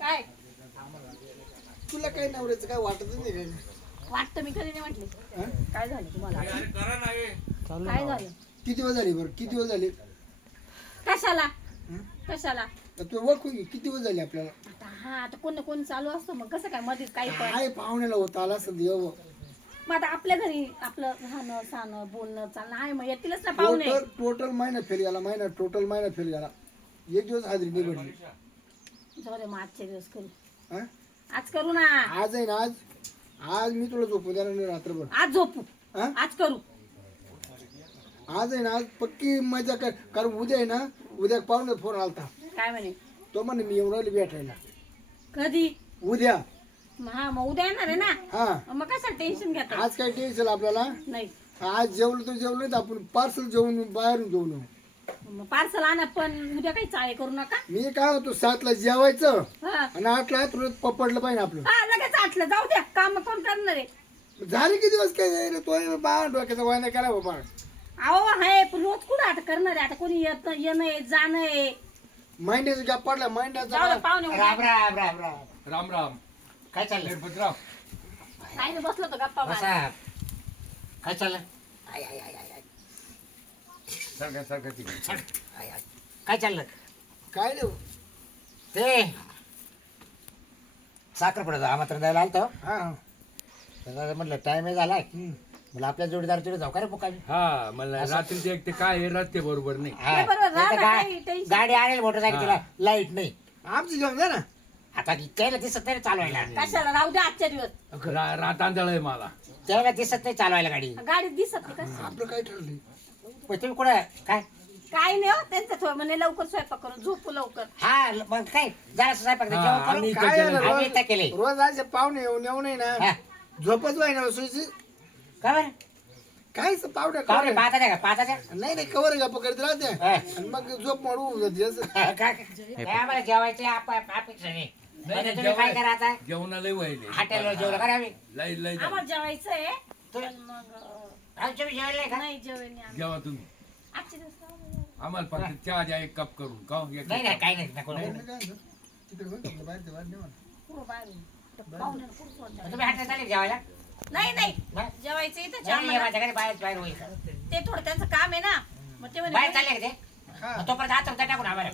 काय तुला काही नवऱ्याचं काय वाटत नाही काय? वाटतं मी कधी नाही म्हटले. काय झालं तुम्हाला? चालू काय ना. झालं? किती वेळ झाली बरं? किती वेळ झाली? कशाला हं? कशाला तू ओळखू घे किती वेळ झाली आपल्याला? आता कोण चालू असतं मग कसं काय मध्येच काही पण. काय पाहुण्याला होता आला असं देव. मग आता आपल्या घरी आपलं राहणं साणं बोलणं चालणं आहे मग येतीलच ना पाहुणे. टोटल महिना फेल गेला. टोटल महिना फेल गेला. एक दिवस हाजरी नाही भरली. जाऊ दे मग आजचे दिवस करू. हं? आज करू ना. आज आहे ना आज मी तुला झोपू देणार नाही रात्रभर. आज झोपू. हं? आज करू. आज आहे ना आज पक्की मजा कर. कारण उद्या आहे ना उद्या पाहुणे फोन आलता. काय म्हणे? तो म्हणे मी येऊन राहिलो भेटायला कधी? उद्या. हा मग उद्या येणार आहे ना. हा मग कशाला टेन्शन घेता? आज काय टेन्शन आपल्याला? नाही आज जेवलो तर जेवलो नाही तर आपण पार्सल जेवून बाहेरून जेवून येऊ. मग पार्सल आणा पण उद्या काही चाळे करू नका. मी काय होतो 7ला जेवायचं हा आणि 8ला तुला पकडलं पाहिजे आपलं. हा, लगेच आटलं जाऊ द्या. काम कोण करणार आहे? झाले किती दिवस काय रे तो बाळा डोक्याचा वायना केला बाबा. अहो आहे पण रोज कुठं आता करणार आहे? आता कोणी येणं आहे जाणं आहे. महिन्याचा गॅप पडला जाऊ द्या महिन्याचा. पाहुणे उद्या. राम राम राम राम. राम राम. काय चाललंय? गणपतराव काय नाही बसलो होतो गप्पा मारत. बसा. काय चाललंय? सारखं तिकडे. काय चाललं? काय नाही. ते साखरपुड्याचं आमंत्रण द्यायला आलतो. हा तर म्हटलं टाइम झालाय. मला आपल्या जोडीदार तिथे जाऊ का रे मुकामी? हा मला रात्रीचे एक ते काय हे रस्ते बरोबर नाही. हा. बरोबर, राहा इथं ना, काही tension गाडी आणेल मोटरसायकल तिला लाईट नाही. आमचं जेवण द्या ना. आता त्याला दिसत नाही रे चालवायला. कशाला राहू द्या आजच्या दिवस. रात आंधळ आहे मला. त्याला दिसत नाही चालवायला गाडी. गाडीत दिसत नाही कसं. आपलं काय ठरलंय? मग तुम्ही कुठं काय? काय नाही हो त्यांचं थोडं म्हणे लवकर स्वयंपाक करू झोपू लवकर. हा मग काय जरा स्वयंपाक हा, जेवण करू. आम्ही इथं काय केलं. झालं? आम्ही इथं केले. रोज असे पाहुणे येऊ नाही हा. ना झोपच व्हायना सोयीची. का बरं? काय पाहुणे पाहुणे पाहता का पाहता नाही नाही कवर गप्पा करीत राहते हा. आणि मग झोप मोडू होऊन जाते असं. काय आम्हाला जेवायचे अपेक्षा नाही. म्हणजे तुम्ही काय करा आता? जेवणाला व्हायले हॉटेलवर जेवलं का रे आम्ही? लय आम्हाला जेवायचं आहे. तुम्ही- पण मग आमच्या बी जेवायला नाही का? नाही जेवण नाही आम्ही. जेवा तुम्ही. आजचे दिवस राहू द्या. आम्हाला फक्त चहा द्या एक कप करून का हो? एक नाही नाही कप. काही नाही नको. नाही, नाही, काय नाही. तिकडे बघ आपलं बाहेर ते बाहेर नेऊ ना. पुरं बाहेरून. तर पाहुण्याला पुरं सोडणार. तुम्ही हॉटेल चालेल जेवायला? नाही नाही नाही? जेवायचं इथं नाही, नाही, आम्हाला. माझ्या घरी बाहेर बाहेर होईल. ते थोडं त्यांचं काम आहे ना मग ते बाहेर म्हणे चालले का ते? हा. मग तोपर्यंत हात होता टाकून आम्हाला.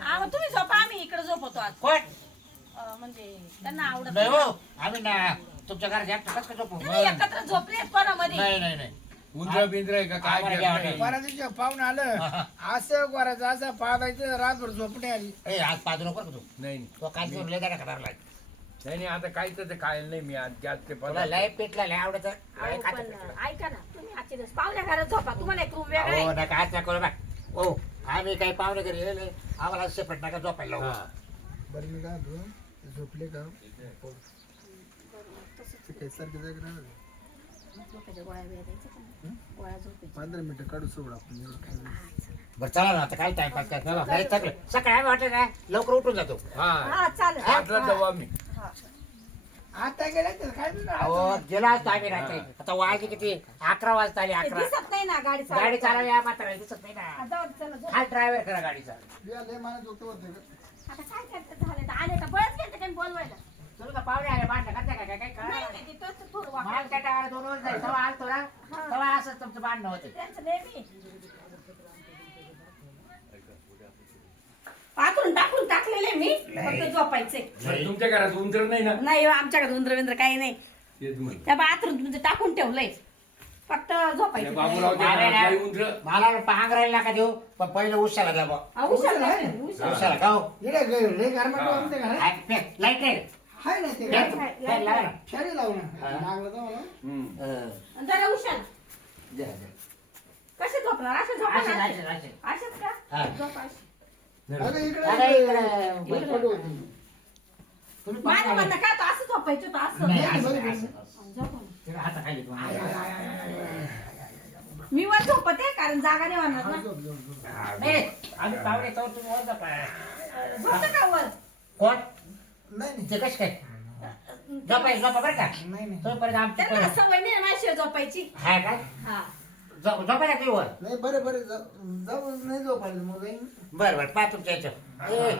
हा मग तुम्ही झोपा आम्ही इकडे झोपतो आज. कोण? म्हणजे त्यांना आवडत नाही नाही. हो आम्ही ना तुमच्या घरात एकटं कसं काय झोपू? तुम्ही एकत्र झोपले कोणामध्ये? नाही नाही नाही. उंदरा बिंद्रा आहे का काय आम्हाला घेत जेवण नाही. बारा दिवशी पाहुणे आलं असं करायचं असं पाहायचं रातभर झोपणे आली. ए आज पाच नको तू. नाही तो काय घेऊन लय गाड्या खराब नाही आता काहीच ते खायला नाही मी आज गॅस ते तुला पदार्थ. लय पेटला लय आवडत. अहो, पण ऐका ना तुम्ही आजचे दिवस पाहुण्या घरात झोपा. तुम्हाला एक रूम वेगळा हो आहे. नका आज नका बा. हो आम्ही काही पाहुणे घरी येले आम्हाला सेपरेट नका झोपायला लावू. हा. बरं मी काय म्हणतो, झोपले का ते काही सारखं जाग राहणार. झोपायच्या गोळ्या बिळ्या द्यायच्या का नाही? गोळ्या झोपायच्या. 15 मिनिटं काढू सोड आपण एवढं काय नाही. बरं चला ना आता काय टाइमपास काय नाही थकलं. सकाळी आम्ही वाटलं ना लवकर उठून जातो. हा हा चालेल. आठला जाऊ आम्ही. हा. आता गेला तर काय नाही. अहो गेलो असतो आम्ही रात्री. आता वाजले किती 11 वाजता आले ते 11. दिसत नाही ना गाडी गाडी चालवली या मात्र दिसत नाही हा, ना. जाऊ दे, चला झोप. हा ड्रायव्हर करा गाडीचा. लय मला झोपतो होतं ग. आता काय करतात झाले तर आले तर बळच घेते काही बोलवायला. तुम्ही का पाहुणे आले भांडण करता काय काय नाही काय नाही, ते तसं थोडं वाकडं. माल त्या टाळा 2 वर्ष झाली तेव्हा आलतो ना तेव्हा असंच तुमचं भांडणं होते. त्यांचं नेहमी पाथरून टाकलेले मी फक्त झोपायचे. बरं, तुमच्या घरात उंदर नाही ना. नाही आमच्याकडे उंदरविंद्र काही नाही. तेच म्हणलं. त्या बाथरूम म्हणजे टाकून ठेवलंय फक्त त्या झोपायचं. बाबूरावच्या अरे घरात ना. काही उंदर. मला पांघरायला नका देऊ पण पहिलं उशाला द्या बा. औषध उशाला का हो? इकडे लय गारमाट वाटतं का रे? लाईट आहे. हाय ना ते फॅन- फॅन लावा ना. शाळे लावू ना. लागलं तर मला. हम्म. जरा उशाला द्या, द्या. कसे झोपणार असे असे, झोपणार असे, असे. असेच का हा. झोप अशी. अरे इकडे अरे इकडे. बरं पडू होती. तुम्ही माझं पांघरा म्हणणं काय तो असं झोपायचं तो असं नाही, नाही, असं, बरं, असं. झोप ना. तिकडे हाताखाली तुम्हाला. मी वर झोपते कारण जागा नाही होणार ना. झोप, झोप, झोप. नाही, आम्ही पाहुणे तर तुम्ही वर झोपा. झोपते का वर? कोण? नाही नाही ते कश काय झोपा बरं का नाही नाही तोपर्यंत आमची त्यांना सवय नाही माझी झोपायची. हाय काय हा झोपायला तुम्ही वर. नाही बरं बरं जाऊ नाही झोपायला मग जाईन. बरं बरं पहा तुमच्या याच्यावर.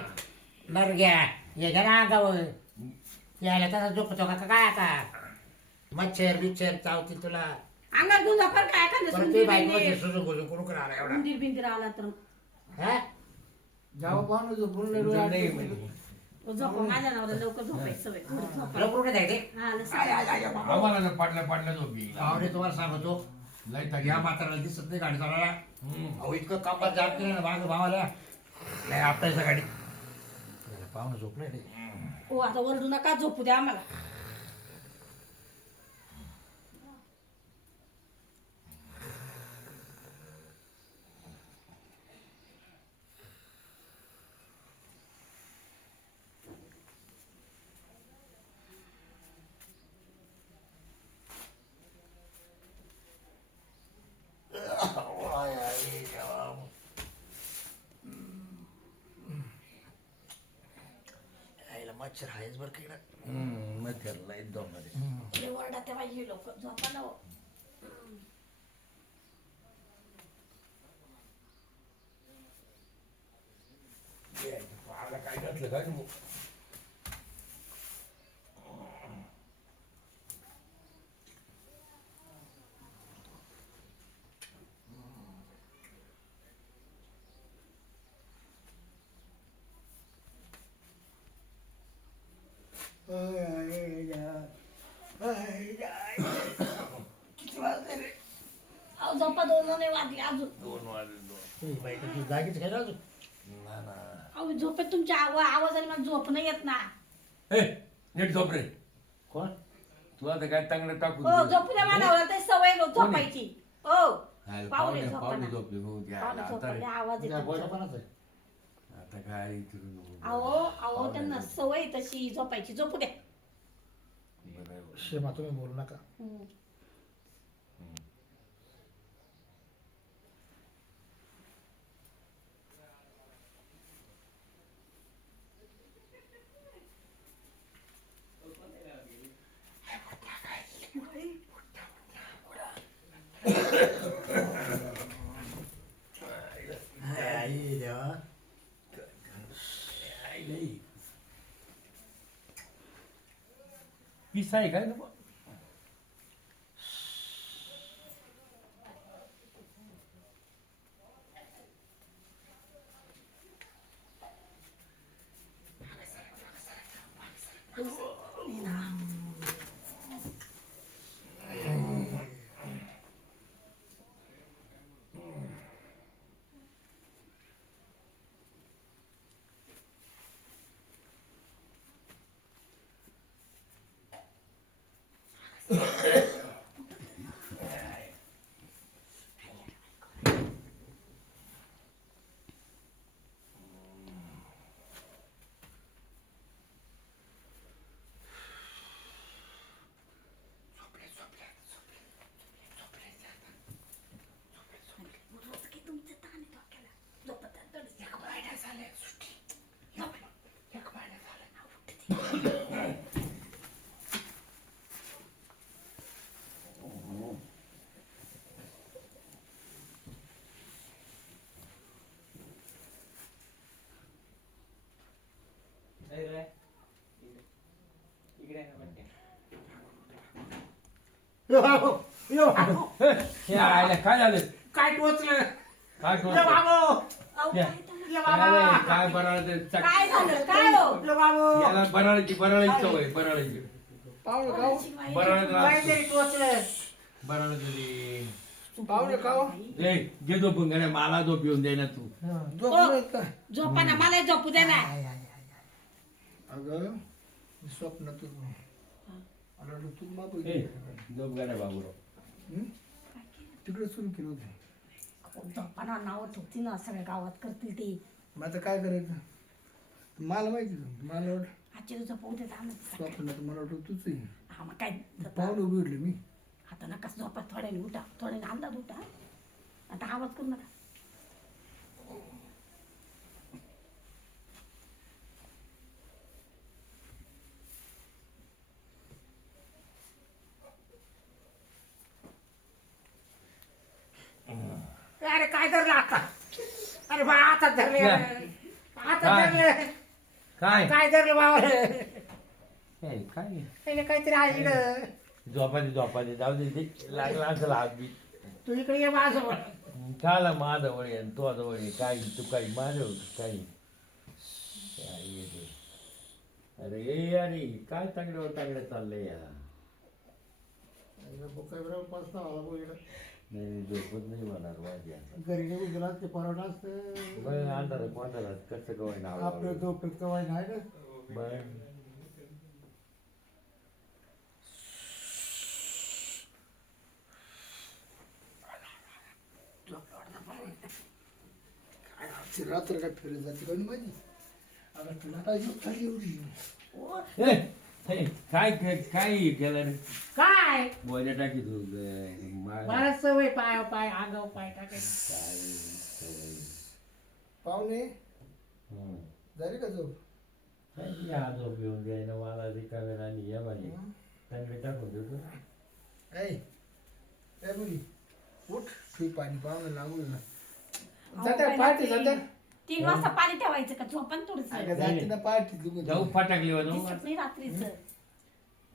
नर घ्या ये घ्या ना अंगावर यायला तसा झोपतो का काय आता मच्छर बिच्छर चावतील तुला अंगात घेऊन जा बरं काय परत एखादं ते बाईक मध्ये सुरू करून कुठं करा एवढा उंदीर बिंदीर आला तर हा जावं पाहुणं झोपून लय डोळे नाही आटले. म्हणजे. झोप माझ्या नवरा लवकर झोपायची सवय थोडी झोपायची. लवकर कुठे जायचे हा लसं. आम्हाला ना पाडल्या झोपी पाहुणे तुम्हाला सांगतो लय या म्हाताऱ्याला दिसत नाही गाडी चालवायला हम्म. अहो इतकं कामात जात नाही ना माझं भावाला नाही आपटायचं गाडी पाहुणं झोपले रे हो आता ओरडू नका झोपू द्या आम्हाला यायला मच्छर आहेच बरं की मच्छरला एकदम मध्ये लय ओरडा तेव्हा हे लोक झोपा ना हो. पाहायला काय घातलं काय तू किती वाजले रे अहो झोपा दोन नाही वाजले अजून 2 वाजले 2 बाई तुझी जागीच काय अजून ना ना अहो झोपेत तुमच्या आवाजाने मला झोप नाही येत ना ए नीट झोप रे कोण तू आता काय चांगलं टाकू हो झोपू द्या मला ते सवय झोपायची हो हाय, पाहुणे पाहुणे झोपा पाहुणे ना. झोपले हो पाहुणे आता झोपले आवाज तुझ्या येतो बोलणं कोणाचं आहे? आता काय इकडून नको. अहो त्यांना सवय तशी झोपायची झोपू द्या बरं आहे बरं. शेमा तुम्ही बोलू नका हम्म. आई देवा आई नाही. पिसा आहे काय नको हे आयला काय झालं काय टोचलं काय ये टोचलं? बाबू अहो, या. काय काय काय बराळ काय झालं काय हो ये बाबू याला बराळाची सवय बराळाची पाहुणं खाऊ काहीतरी टोचलं बराळाची पाहुणं खाऊ ए जे झोपून गेल्या मला झोप येऊन दे ना तू झोपलं का झोपा ना मला झोपू द्या ना अगं स्वप्न तू आला तू बाबू ए झोप गेल्या बाबूराव तिकडे सुरू केलं होतं झोपाना नाव ठेवती ना सगळ्या गावात करतील ते मग आता काय करायचं मला माहिती आहे, मला वाटलं आजची झोपू देत आम्ही स्वप्नात मला वाटलं तूच आहे. हा मग काय पाहुणं उभी उठले मी आता नका झोपा थोड्याने उठा थोड्याने अंदाज उठा आता आवाज करू नका अरे काय धरलं आता अरे बा आता धरले आता धरले काय काय धरलं बाबा काय काय त्याला काहीतरी आहे इकडं. झोपाली जाऊ दे ते. लागला असेल हात बी तू इकडे ये माझं झाला माझ्याजवळ आहे तो जवळ आहे काय तू काही माझ्या काही काय येते. अरे अरे काय चांगलं चाललंय या नाही झोपत नाही होणार माझ्या घरी निघून गेला ते परवडा असतं बरं अंधारात कोणाला कसं कवाय नाव आपलं झोपेत कवाय नाही ना. बरं रात्र काय फिरत जाते पण माझी आता तुला काय झोप झाली एवढी ए, ए, काय काय काय केलं रे काय बोजा टाकी तू मला सवय पाय पाय आगाव पाय टाकायची. पाहुणे झाली का झोप या झोप येऊन द्यायला मला रिकाव्या आणि या माझी चांगले टाकून देतो ऐ ए मुली उठ तू पाणी पाहुणे लागू ना जाते पार्टी जाते 3 वाजता पाणी ठेवायचं का झोपण थोडस जाते ना पार्टी जाऊ फटाकली जाऊ दिसत नाही रात्रीचं.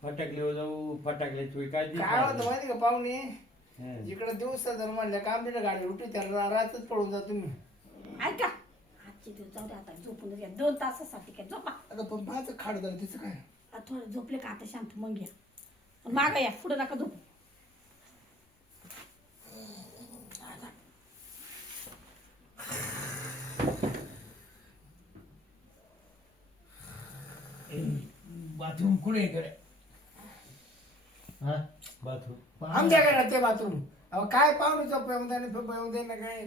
फटाकली जाऊ फटाकले तू काय काय होतं माहिती का पाहुणे हं. इकडे दिवसा जर म्हणलं काम तिथं गाडी उठी त्याला रातच पळून जा तुम्ही ऐका आजचे दिवस जाऊ दे आता झोपून घ्या 2 तासासाठी काय झोपा. आता पण माझं खाड झालं तिचं काय आता थोडं झोपले का आता शांत मग घ्या माग या पुढे नका झोपू. बाथरूम कुठे इकडे हा बाथरूम आमच्या घरात ते बाथरूम अहो काय पाहुणे झोप येऊन दे ना काय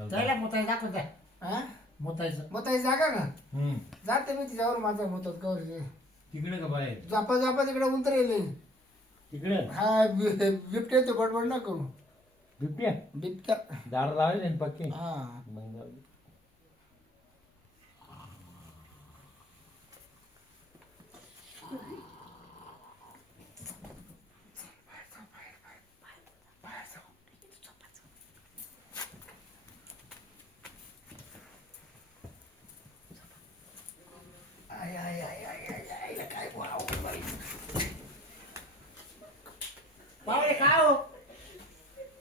त्याला मोतायचं दाखव द्या हा मोतायचं मग ताई जागा का हम्म. जाते मी तिच्यावर माझा मत कवर तिकडे का बाहेर जापा जापा तिकडे उतरेले तिकडे हा बिबटे तो बडबड ना करू बिबट्या बिबट्या दार लावले ना पक्के हा मग जाऊ दे. आय आय आय आय आय आय काय वाव बाई बाबा काय हो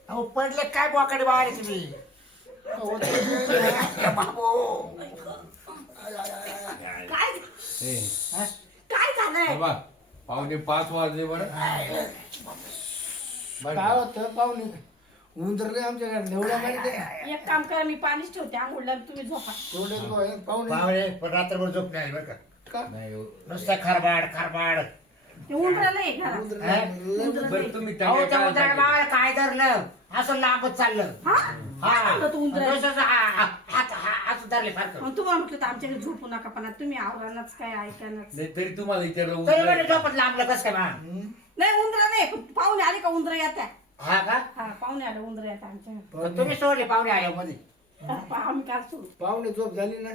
अहो पडले काय बोकडे बाहेर तुम्ही बाबो काय ए, काय झालंय बाबा पावणे 5 वाजले बरं काय होतं पाहुणे उंदरले आमच्या घरात एवढ्या माहिती एक काम करा मी पाणीच ठेवते आंघोळला तुम्ही झोपा. एवढे पाहुणे बावळे पण रात्रभर झोप नाही बरं का का नाही हो. नुसतं खरबाड खरबाड ते उंदराला आहे घरात. उंदरले बरं तुम्ही अहो टांग्या त्या काय उंदराला बावळे काय धरलं असं लांबच चाललं हा काय म्हणलं तू उंदराला? नुसतं हात धरले सारखं मग तुम्हाला म्हटलं तर आमच्याकडे झोपू नका पण आता तुम्ही आवरानाच काय ऐकायलाच नाही तरी तुम्हाला विचारलं तरी उचलायचं. म्हणजे झोपत लांबलं कसं काय बा नाही उंदरा नाही पाहुणे आले का उंदरा येत्या. हा का हा पाहुणे आले उंदरा येतात आमच्याकडे. पण तुम्ही सोडले पाहुणे आले मध्ये आम्ही काय सोडू पाहुणे झोप झाली ना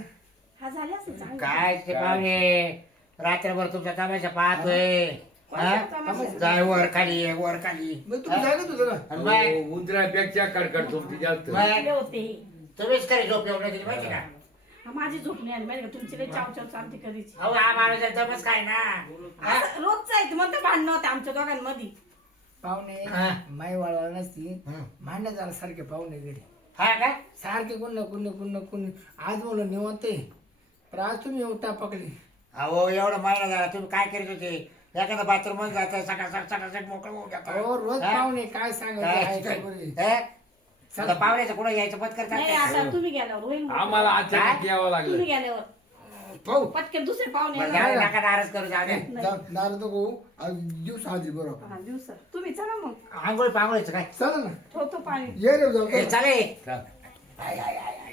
हा झाले असेल चांगलं. काय ते पाहुणे रात्रभर तुमचा तमाशा पाहतोय हा? जाय वर खाली वर खाली मग तुम्ही जागा तुझं का आणि बाय, अहो, उंदरापेक्षा कडकड तुमची जास्त बाय, आले होते तुम्हीच खरी झोप येऊन दिली माहिती का हा, माझी झोप नाही आली माहिती का तुमची लई चाव चाव चालते कधीची. अहो हा माणूस जमच काय ना हा? असं रोजचं आहे ते म्हणते भांडणं होते आमच्या दोघांमध्ये. पाहुणे हा. माई वाळवा नसती हं. भांडण झालं सारखे पाहुणे घरी हा का सारखे कोण आज म्हणलं निवंत आहे. पण आज तुम्ही येऊन टापकली अहो एवढा महिना झाला तुम्ही काय करीत होते एखादा बाथरूम मध्ये जाता सकाळ मोकळं होऊन जाता. अहो रोज हा? पाहुणे काय सांगायचं काय? आहे का बरे? हे? आता पाहुण्याचं कुठं यायचं पत नाही करतात आता तुम्ही गेल्यावर होईल मग. आम्हाला अचानक यावं तुम्ही लागलं गेल्यावर पाहू पटकन दुसरे पाहुणे बरं, येणार. जाऊ नका नाराज करू जाऊ दे नारद गो आज दिवस हाजी बरोबर हा, दिवसा तुम्ही चला मग आंघोळ पांघोळीचं काय चला ना ठेवतो पाणी. ये रे जाऊ ए, चालेल चल. आय, आय, आय, आय.